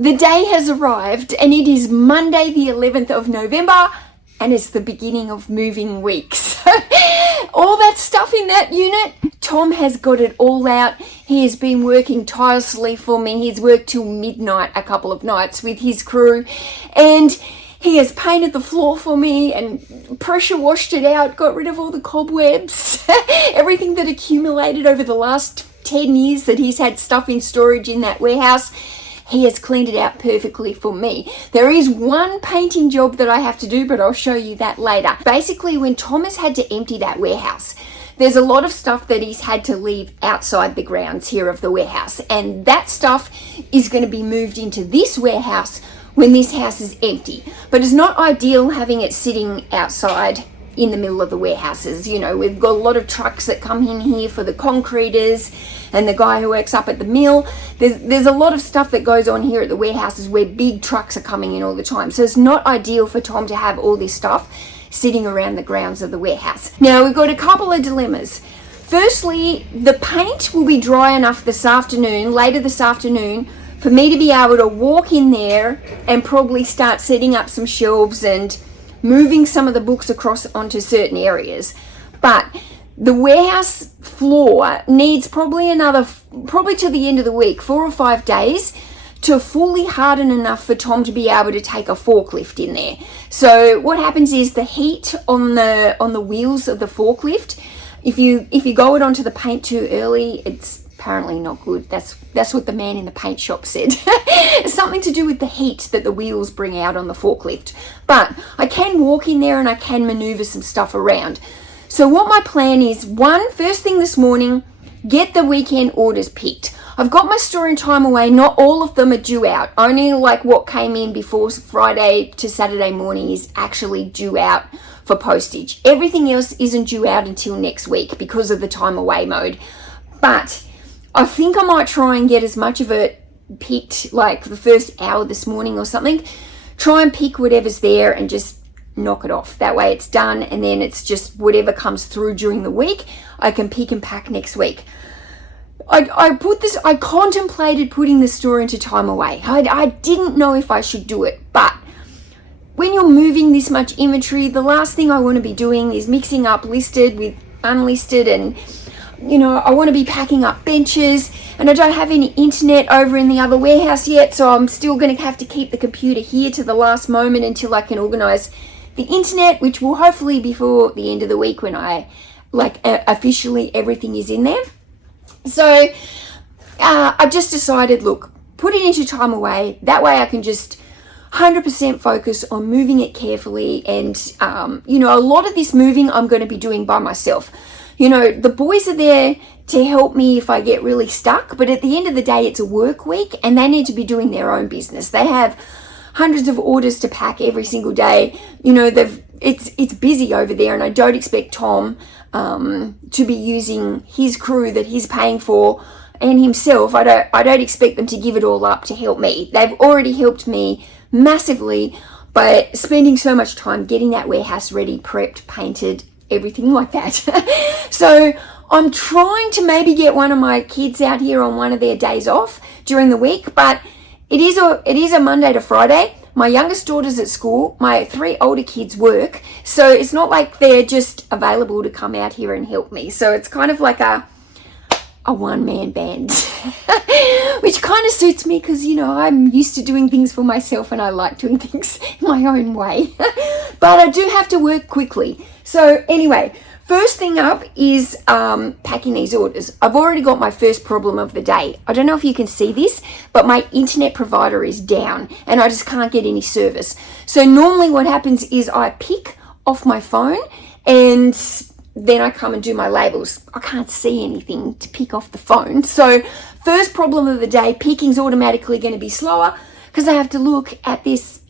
The day has arrived and it is Monday the 11th of November and it's the beginning of moving week. So all that stuff in that unit, Tom has got it all out. He has been working tirelessly for me. He's worked till midnight a couple of nights with his crew and he has painted the floor for me and pressure washed it out, got rid of all the cobwebs, everything that accumulated over the last 10 years that he's had stuff in storage in that warehouse. He has cleaned it out perfectly for me. There is one painting job that I have to do, but I'll show you that later. Basically, when Thomas had to empty that warehouse, there's a lot of stuff that he's had to leave outside the grounds here of the warehouse. And that stuff is going to be moved into this warehouse when this house is empty. But it's not ideal having it sitting outside in the middle of the warehouses. You know, we've got a lot of trucks that come in here for the concreters and the guy who works up at the mill. There's a lot of stuff that goes on here at the warehouses where big trucks are coming in all the time. So it's not ideal for Tom to have all this stuff sitting around the grounds of the warehouse. Now we've got a couple of dilemmas. Firstly, the paint will be dry enough later this afternoon, for me to be able to walk in there and probably start setting up some shelves and moving some of the books across onto certain areas. But the warehouse floor needs probably to the end of the week, 4 or 5 days, to fully harden enough for Tom to be able to take a forklift in there. So what happens is the heat on the wheels of the forklift, if you go it onto the paint too early, it's apparently not good. That's what the man in the paint shop said. It's something to do with the heat that the wheels bring out on the forklift. But I can walk in there and I can maneuver some stuff around. So what my plan is, first thing this morning, get the weekend orders picked. I've got my store in time away. Not all of them are due out. Only like what came in before Friday to Saturday morning is actually due out for postage. Everything else isn't due out until next week because of the time away mode. But I think I might try and get as much of it picked like the first hour this morning or something. Try and pick whatever's there and just knock it off. That way it's done and then it's just whatever comes through during the week, I can pick and pack next week. I contemplated putting the store into time away. I didn't know if I should do it, but when you're moving this much inventory, the last thing I want to be doing is mixing up listed with unlisted, and you know, I want to be packing up benches, and I don't have any internet over in the other warehouse yet, so I'm still going to have to keep the computer here to the last moment until I can organize the internet, which will hopefully be before the end of the week when I officially everything is in there. So I just decided, look, put it into time away. That way I can just 100% focus on moving it carefully. And, you know, a lot of this moving I'm going to be doing by myself. You know, the boys are there to help me if I get really stuck. But at the end of the day, it's a work week and they need to be doing their own business. They have hundreds of orders to pack every single day. You know, it's busy over there, and I don't expect Tom to be using his crew that he's paying for and himself. I don't expect them to give it all up to help me. They've already helped me massively by spending so much time getting that warehouse ready, prepped, painted, everything like that. So I'm trying to maybe get one of my kids out here on one of their days off during the week, but it is a Monday to Friday. My youngest daughter's at school. My 3 older kids work. So it's not like they're just available to come out here and help me. So it's kind of like a one-man band, which kind of suits me because, you know, I'm used to doing things for myself and I like doing things my own way. But I do have to work quickly. So anyway, first thing up is packing these orders. I've already got my first problem of the day. I don't know if you can see this, but my internet provider is down and I just can't get any service. So normally what happens is I pick off my phone and then I come and do my labels. I can't see anything to pick off the phone. So first problem of the day, picking's automatically going to be slower because I have to look at this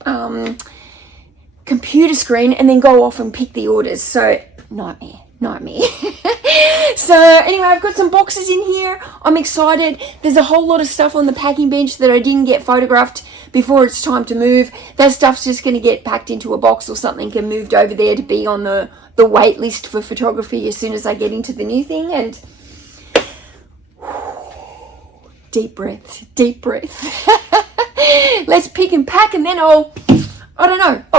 computer screen and then go off and pick the orders. So nightmare. So anyway, I've got some boxes in here. I'm excited. There's a whole lot of stuff on the packing bench that I didn't get photographed before it's time to move. That stuff's just going to get packed into a box or something and moved over there to be on the wait list for photography as soon as I get into the new thing. And deep breath. let's pick and pack, and then I'll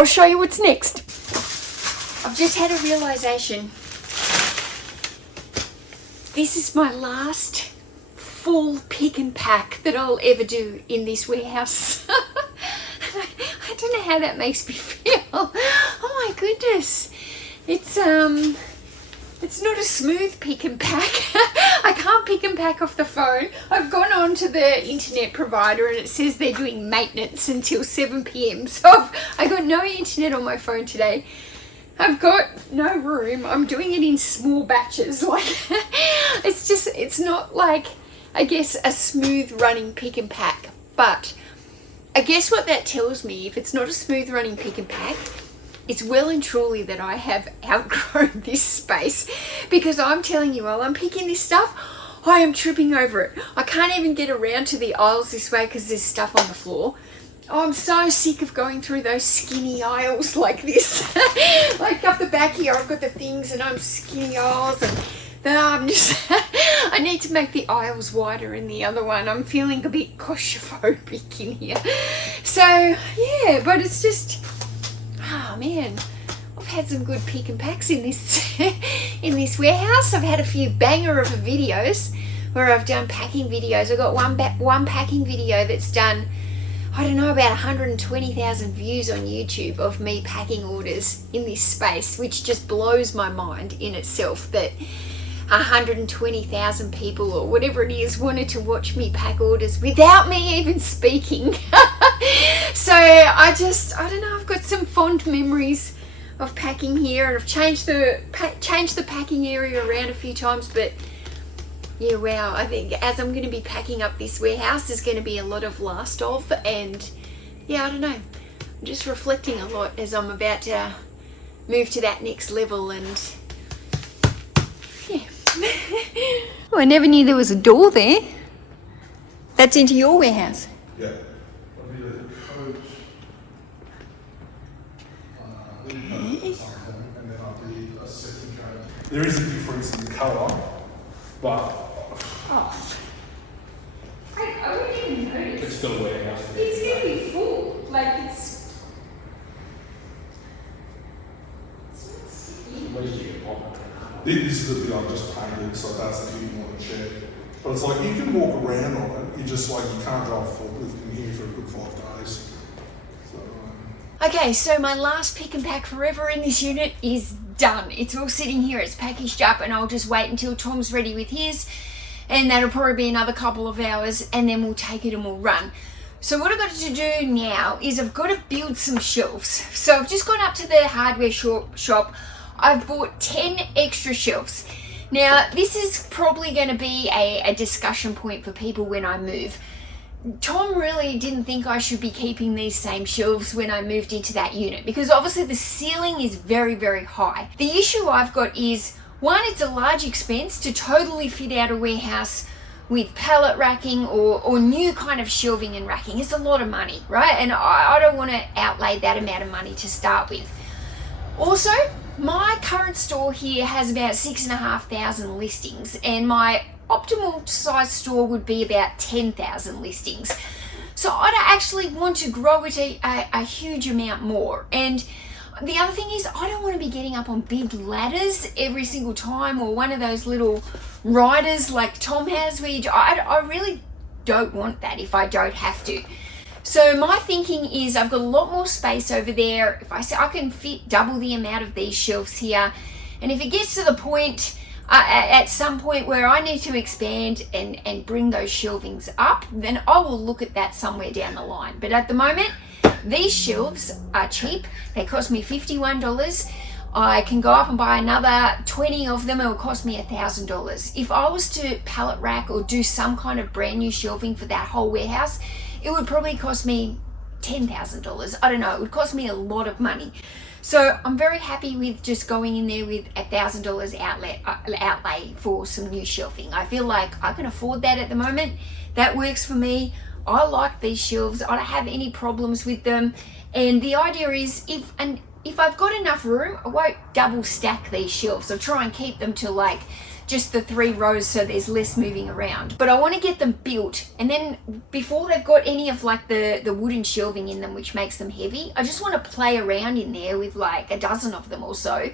show you what's next. I've just had a realization. This is my last full pick and pack that I'll ever do in this warehouse. I don't know how that makes me feel. Oh my goodness. It's not a smooth pick and pack. I can't pick and pack off the phone. I've gone on to the internet provider and it says they're doing maintenance until 7 p.m. So I got no internet on my phone today. I've got no room. I'm doing it in small batches. Like it's not like, I guess, a smooth running pick and pack. But I guess what that tells me, if it's not a smooth running pick and pack, it's well and truly that I have outgrown this space, because I'm telling you, while I'm picking this stuff, I am tripping over it. I can't even get around to the aisles this way because there's stuff on the floor. Oh, I'm so sick of going through those skinny aisles like this. Like up the back here, I've got the things and I'm skinny aisles, and I'm just, I need to make the aisles wider in the other one. I'm feeling a bit claustrophobic in here. So yeah, but it's just, oh man, I've had some good pick and packs in this in this warehouse. I've had a few banger of videos where I've done packing videos. I've got one packing video that's done, I don't know, about 120,000 views on YouTube of me packing orders in this space, which just blows my mind in itself that 120,000 people or whatever it is wanted to watch me pack orders without me even speaking. So I don't know, I've got some fond memories of packing here, and I've changed the packing area around a few times, but yeah, wow, I think as I'm going to be packing up this warehouse, there's going to be a lot of last of, and yeah, I don't know, I'm just reflecting a lot as I'm about to move to that next level, and yeah. Oh, I never knew there was a door there. That's into your warehouse. Yeah. I'll be the coach. And then I'll be a second coach. There is a difference in the colour, but Oh. I wouldn't even notice. it's still a warehouse. It's going to be full. Like it's not sticky. At least you get pocket. This is the bit I just painted, so that's the bit you want to check. But it's like you can walk around on it. You just like, you can't drive a forklift in here for a good 5 days. So, Okay, so my last pick and pack forever in this unit is done. It's all sitting here, it's packaged up, and I'll just wait until Tom's ready with his, and that'll probably be another couple of hours, and then we'll take it and we'll run. So what I've got to do now is I've got to build some shelves. So I've just gone up to the hardware shop. I've bought 10 extra shelves. Now this is probably going to be a discussion point for people when I move. Tom really didn't think I should be keeping these same shelves when I moved into that unit, because obviously the ceiling is very, very high. The issue I've got is, one, it's a large expense to totally fit out a warehouse with pallet racking or new kind of shelving and racking. It's a lot of money, right? And I don't want to outlay that amount of money to start with. Also, my current store here has about 6,500 listings, and my optimal size store would be about 10,000 listings. So I'd actually want to grow it a huge amount more. And the other thing is, I don't want to be getting up on big ladders every single time, or one of those little riders like Tom has, where I really don't want that if I don't have to. So my thinking is, I've got a lot more space over there. If I say I can fit double the amount of these shelves here, and if it gets to the point at some point where I need to expand and bring those shelvings up, then I will look at that somewhere down the line. But at the moment, these shelves are cheap. They cost me $51. I can go up and buy another 20 of them. It will cost me $1,000. If I was to pallet rack or do some kind of brand new shelving for that whole warehouse, it would probably cost me $10,000. I don't know, it would cost me a lot of money. So I'm very happy with just going in there with $1,000 outlay for some new shelving. I feel like I can afford that at the moment. That works for me. I like these shelves. I don't have any problems with them. And the idea is, if I've got enough room, I won't double stack these shelves. I'll try and keep them to like just the 3 rows so there's less moving around. But I want to get them built, and then before they've got any of like the wooden shelving in them, which makes them heavy, I just want to play around in there with like a dozen of them or so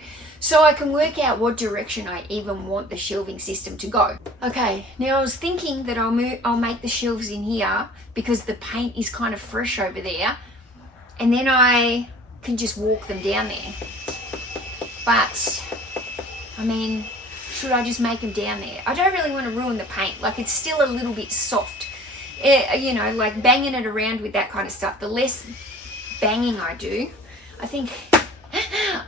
I can work out what direction I even want the shelving system to go. Okay, now I was thinking that I'll make the shelves in here because the paint is kind of fresh over there, and then I can just walk them down there. But I mean, should I just make them down there? I don't really want to ruin the paint. Like, it's still a little bit soft. You know, like banging it around with that kind of stuff, the less banging I do, I think,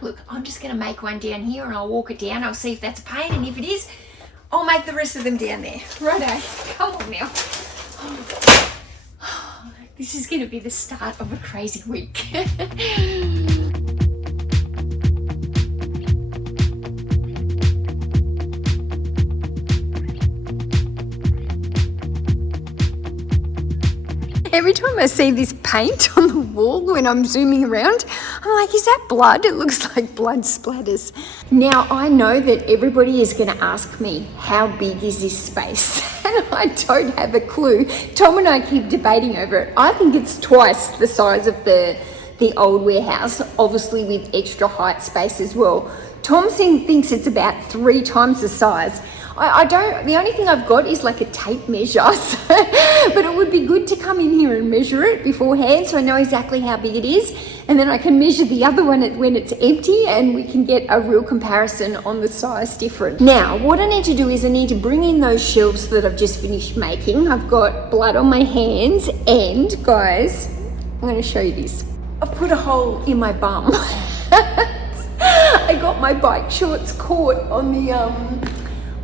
look, I'm just going to make one down here and I'll walk it down. I'll see if that's a pain, and if it is, I'll make the rest of them down there. Righto, come on now. This is going to be the start of a crazy week. Every time I see this paint on the wall when I'm zooming around, I'm like, is that blood? It looks like blood splatters. Now, I know that everybody is going to ask me, how big is this space? And I don't have a clue. Tom and I keep debating over it. I think it's twice the size of the old warehouse, obviously with extra height space as well. Tom thinks it's about 3 times the size. I don't, the only thing I've got is like a tape measure, but it would be good to come in here and measure it beforehand so I know exactly how big it is, and then I can measure the other one when it's empty and we can get a real comparison on the size difference. Now, what I need to do is I need to bring in those shelves that I've just finished making. I've got blood on my hands, and guys, I'm going to show you this. I've put a hole in my bum. I got my bike shorts caught on the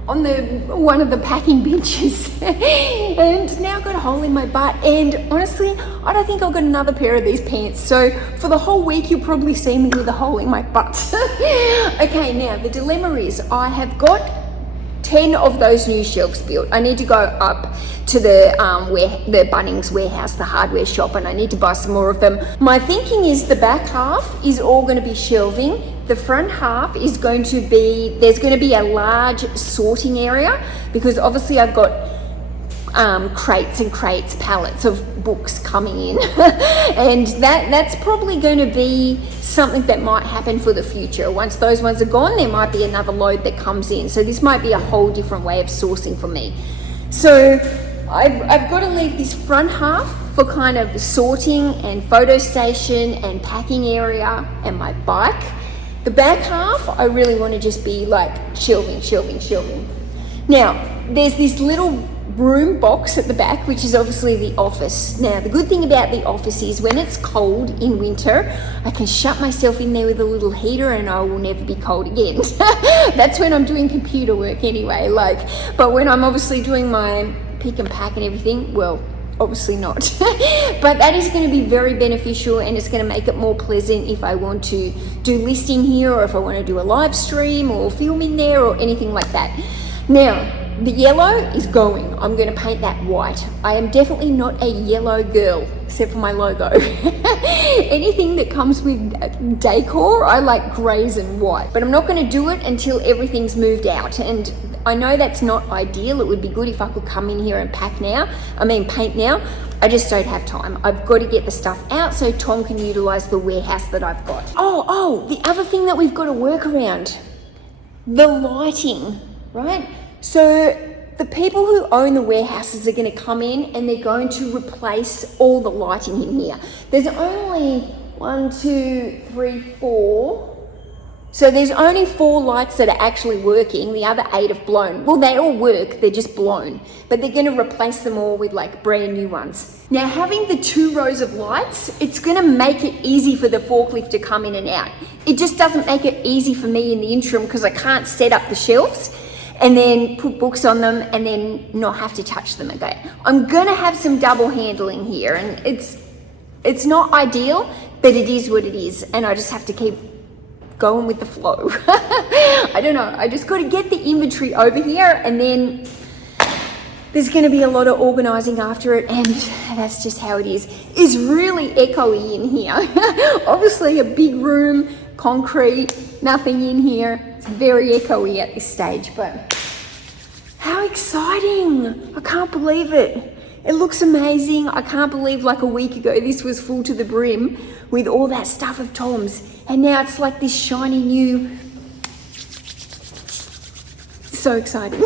one of the packing benches and now I've got a hole in my butt, and honestly I don't think I've got another pair of these pants, so for the whole week you'll probably see me with a hole in my butt. Okay, now the dilemma is I have got 10 of those new shelves built. I need to go up to the Bunnings warehouse, the hardware shop, and I need to buy some more of them. My thinking is the back half is all going to be shelving. The front half is going to be, there's going to be a large sorting area, because obviously I've got crates and crates, pallets of books coming in. And that's probably going to be something that might happen for the future. Once those ones are gone, there might be another load that comes in. So this might be a whole different way of sourcing for me. So I've got to leave this front half for kind of sorting and photo station and packing area and my bike. The back half, I really want to just be like shelving. Now, there's this little room box at the back, which is obviously the office. Now, the good thing about the office is when it's cold in winter, I can shut myself in there with a little heater and I will never be cold again. That's when I'm doing computer work anyway, but when I'm obviously doing my pick and pack and everything, well, obviously not. But that is going to be very beneficial, and it's going to make it more pleasant if I want to do listing here, or if I want to do a live stream or film in there or anything like that. Now, the yellow is going. I'm going to paint that white. I am definitely not a yellow girl, except for my logo. Anything that comes with decor, I like greys and white. But I'm not going to do it until everything's moved out. And I know that's not ideal. It would be good if I could come in here and paint now. I just don't have time. I've got to get the stuff out so Tom can utilize the warehouse that I've got. Oh, the other thing that we've got to work around, the lighting, right? So the people who own the warehouses are going to come in and they're going to replace all the lighting in here. There's only 1, 2, 3, 4. So there's only 4 lights that are actually working. The other 8 have blown. Well, they all work, they're just blown. But they're going to replace them all with like brand new ones. Now, having the 2 rows of lights, it's going to make it easy for the forklift to come in and out. It just doesn't make it easy for me in the interim because I can't set up the shelves and then put books on them and then not have to touch them again. I'm going to have some double handling here, and it's not ideal, but it is what it is, and I just have to keep going with the flow. I don't know, I just got to get the inventory over here, and then there's going to be a lot of organizing after it, and that's just how it is. It's really echoey in here. Obviously a big room, concrete, nothing in here. It's very echoey at this stage, but exciting. I can't believe it. It looks amazing. I can't believe like a week ago this was full to the brim with all that stuff of Tom's. And now it's like this shiny new... So exciting.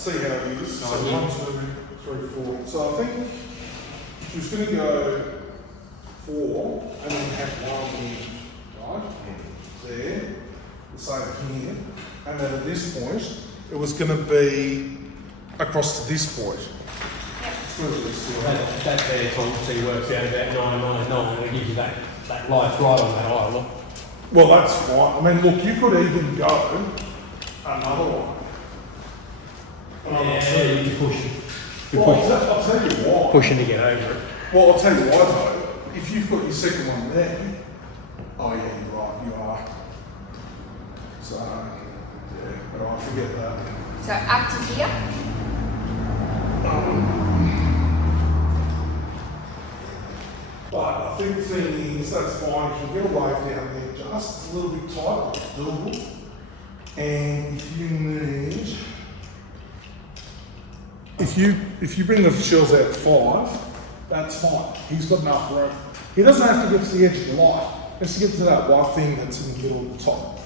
See how it is. So 1, 2, 3, 4. So I think she's going to go 4 and then have 1 right there, the same here, and then at this point it was going to be across to this point. That there, Tom, see, works out about 999, and it gives you that life right on that island. Well, that's fine. I mean, look, you could even go another one. Yeah, you can push. I'll tell you why. Pushing to get over it. Well, I'll tell you why though. If you've got your second one there, oh yeah, you're right, you are. So, yeah, but I forget that. So up to here. But I think the thing is, that's fine. You can get a wave down there, just it's a little bit tight, but it's doable. And if you need, if you bring the shells out at 5, that's fine. He's got enough room. He doesn't have to get to the edge of the light. He has to get to that white thing that's in the middle of the top.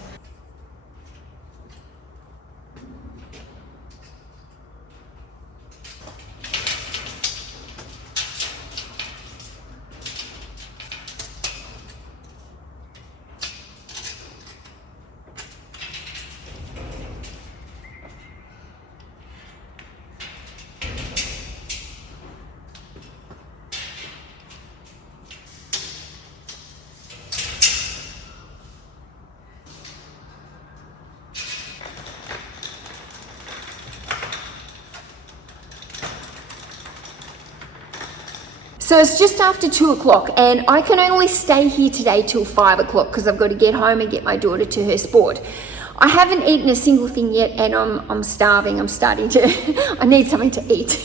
So it's just after 2 o'clock and I can only stay here today till 5 o'clock because I've got to get home and get my daughter to her sport. I haven't eaten a single thing yet and I'm starving. I'm starting to, I need something to eat.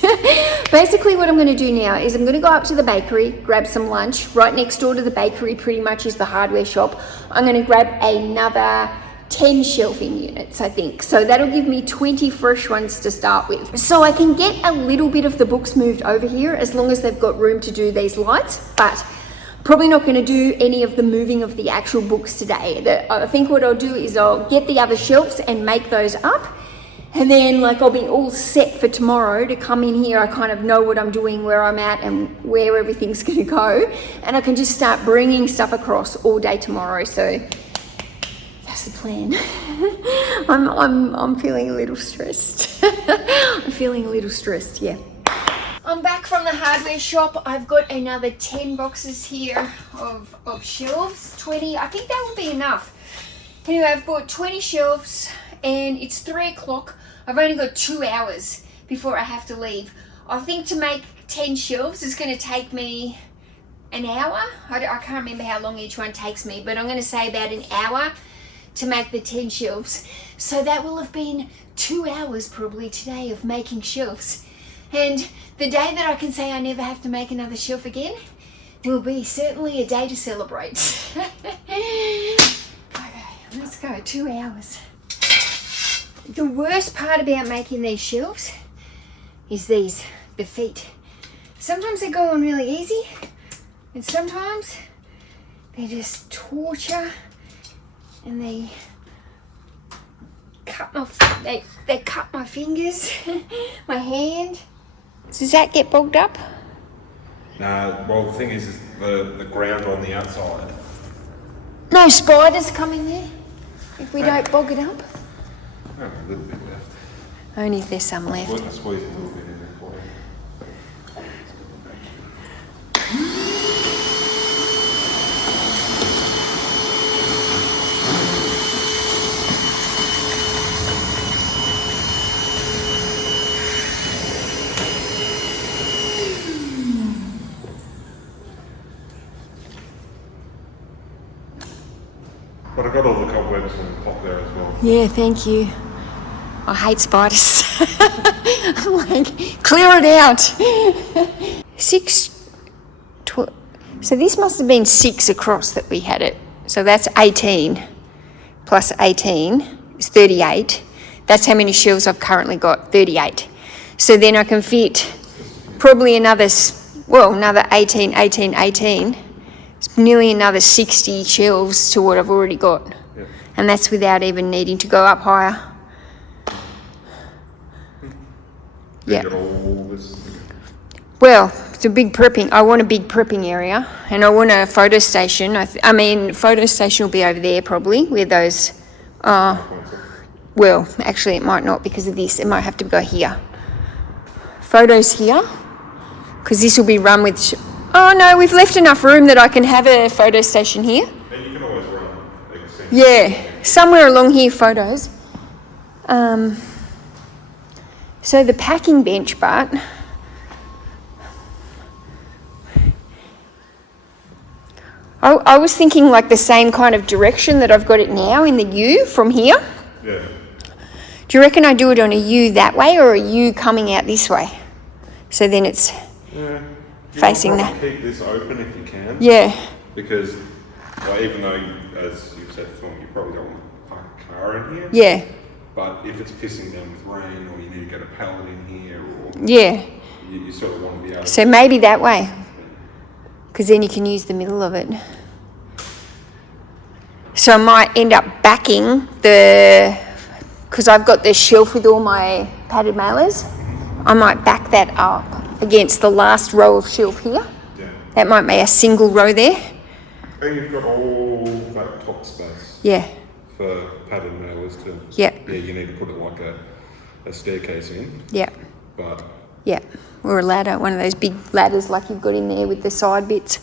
Basically what I'm going to do now is I'm going to go up to the bakery, grab some lunch. Right next door to the bakery pretty much is the hardware shop. I'm going to grab another 10 shelving units, I think. So that'll give me 20 fresh ones to start with. So I can get a little bit of the books moved over here as long as they've got room to do these lights, but probably not going to do any of the moving of the actual books today. I think what I'll do is I'll get the other shelves and make those up. And then like I'll be all set for tomorrow to come in here. I kind of know what I'm doing, where I'm at and where everything's going to go. And I can just start bringing stuff across all day tomorrow. So that's the plan. I'm feeling a little stressed. I'm feeling a little stressed, yeah. I'm back from the hardware shop. I've got another 10 boxes here of shelves, 20. I think that will be enough. Anyway, I've bought 20 shelves and it's 3 o'clock. I've only got 2 hours before I have to leave. I think to make 10 shelves is going to take me an hour. I can't remember how long each one takes me, but I'm going to say about an hour to make the 10 shelves. So that will have been 2 hours probably today of making shelves. And the day that I can say I never have to make another shelf again, will be certainly a day to celebrate. Okay, let's go. 2 hours. The worst part about making these shelves is the feet. Sometimes they go on really easy, and sometimes they just torture, and they cut my fingers, my hand. Does that get bogged up? No, well the thing is the ground on the outside. No spiders come in there if we don't bog it up? Oh, a little bit left. Only if there's some left. Squeeze a little bit in there for you. But I got all the cobwebs and pop there as well. Yeah, thank you. I hate spiders. I'm like, clear it out. 12. So this must have been 6 across that we had it. So that's 18 plus 18 is 38. That's how many shelves I've currently got, 38. So then I can fit probably another 18, 18, 18. It's nearly another 60 shelves to what I've already got. Yep. And that's without even needing to go up higher. Yeah. Got all this. Well, it's a big prepping. I want a big prepping area, and I want a photo station. Photo station will be over there probably, where those. Well, actually, it might not because of this. It might have to go here. Photos here, because this will be run with. Oh no, we've left enough room that I can have a photo station here. And you can always run Yeah, somewhere along here, photos. So the packing bench, but I was thinking like the same kind of direction that I've got it now in the U from here. Yeah. Do you reckon I do it on a U that way or a U coming out this way? So then it's facing that. Keep this open if you can. Yeah. Because even though, as you've said before, you probably don't want to park a car in here. Yeah. But if it's pissing down with rain, or you need to get a pallet in here, or Yeah. you sort of want to be able to. So maybe that way, because then you can use the middle of it. So I might end up backing because I've got the shelf with all my padded mailers. I might back that up against the last row of shelf here. Yeah. That might make a single row there. And you've got all that top space. Yeah. For padded mailers to. Yeah. Yeah, you need to put it like a staircase in. Yeah. But. Yeah. Or a ladder, one of those big ladders like you've got in there with the side bits.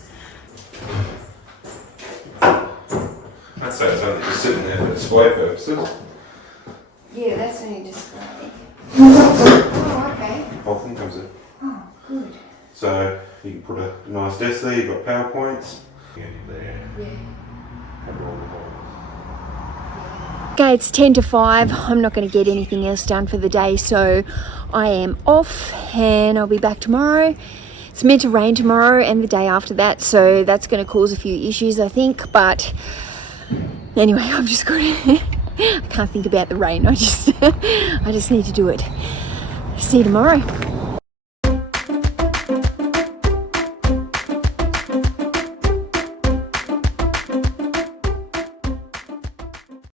I'd say it's only just sitting there for display purposes. Yeah, that's only display. Oh, okay. The whole thing comes in. Oh, good. So you can put a nice desk there, you've got PowerPoints. There. Yeah. Cover all the holes. Okay, it's 10 to 5. I'm not going to get anything else done for the day, so I am off and I'll be back tomorrow. It's meant to rain tomorrow and the day after that, so that's going to cause a few issues, I think. But anyway, I've just got to... I can't think about the rain. I just need to do it. See you tomorrow.